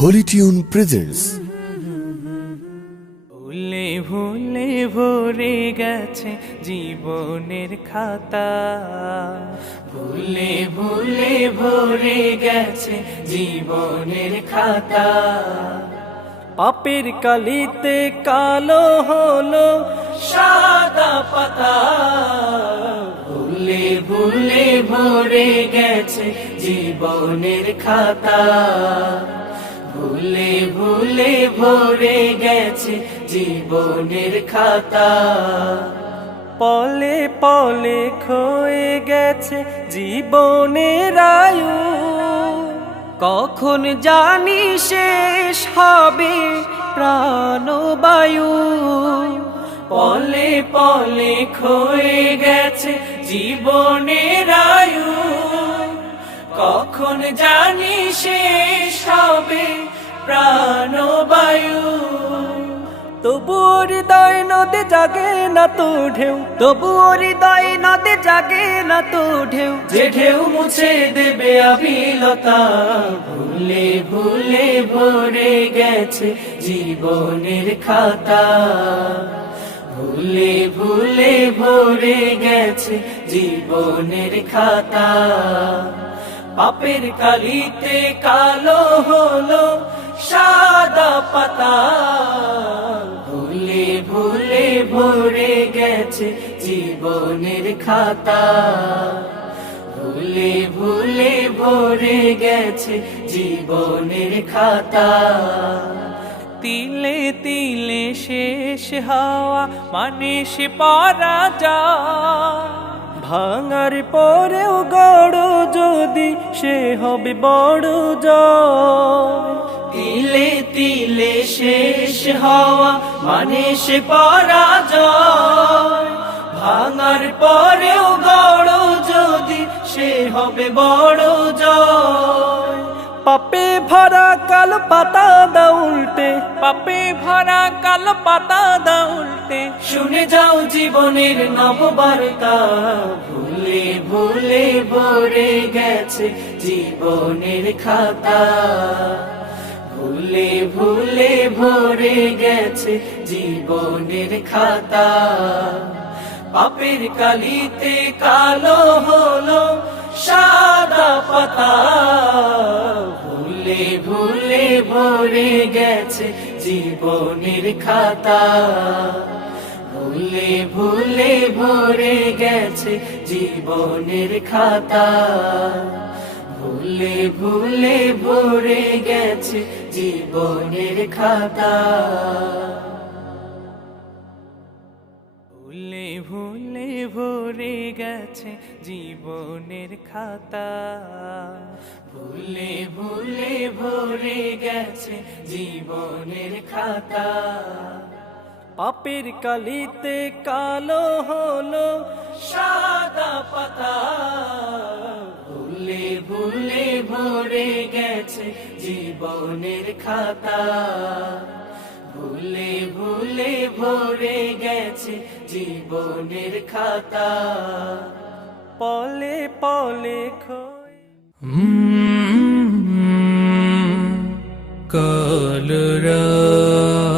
Holi tune presents. ভুলে ভুলে ভরে গেছে জীবনের খাতা, ভুলে ভুলে ভরে গেছে জীবনের খাতা। পাপের কালিতে কালো হলো সাদা পাতা, ভুলে ভুলে ভরে গেছে জীবনের খাতা, ভুলে ভুলে ভরে গেছে জীবনের খাতা। পলে পলে ক্ষয়ে গেছে জীবনের আয়ু, কখন জানি শেষ হবে প্রাণবায়ু। পলে পলে ক্ষয়ে গেছে জীবনের আয়ু, কখন জানি শেষ হবে প্রাণবায়ু। তবুও হৃদয় নদে জাগে না তো ঢেউ, তবুও হৃদয় নদে জাগে না তো ঢেউ, যে ঢেউ মুছে দেবে আবিলতা। ভুলে ভুলে ভরে গেছে জীবনের খাতা, ভুলে ভুলে ভরে গেছে জীবনের খাতা। পাপের কালিতে কালো হলো সাদা পাতা, ভুলে ভুলে ভরে গেছে জীবনের খাতা, ভুলে ভুলে ভরে গেছে জীবনের খাতা। তিলে তিলে শেষ হওয়া মানে সে পরাজয়, ভাঙার পরেও গড় যদি সে হবে বড় জয়। তিলে তিলে শেষ হওয়া মানে সে পরাজয়, ভাঙার পরেও গড় যদি সে হবে বড় জয়। পাপে ভরা কালো পাতা দা উল্টে, পাপে ভরা কালো পাতা দা উল্টে, শুনে যাও জীবনের নববার্তা। ভুলে ভুলে ভরে গেছে জীবনের খাতা, ভুলে ভুলে ভরে গেছে জীবনের খাতা। পাপের কালিতে কালো হলো সাদা পাতা, ভুলে ভুলে ভরে গেছে জীবনের খাতা, ভুলে ভুলে ভরে গেছে জীবনের খাতা, ভুলে ভুলে ভরে গেছে জীবনের খাতা। ভুলে ভুলে ভরে গেছে জীবনের খাতা, ভুলে ভুলে ভরে গেছে জীবনের খাতা। পাপের কালিতে কালো হলো সাদা পাতা, ভুলে ভুলে ভরে গেছে জীবনের খাতা, ভুলে ভুলে ভরে গেছে জীবনের খাতা। পলে পলে কাল রাত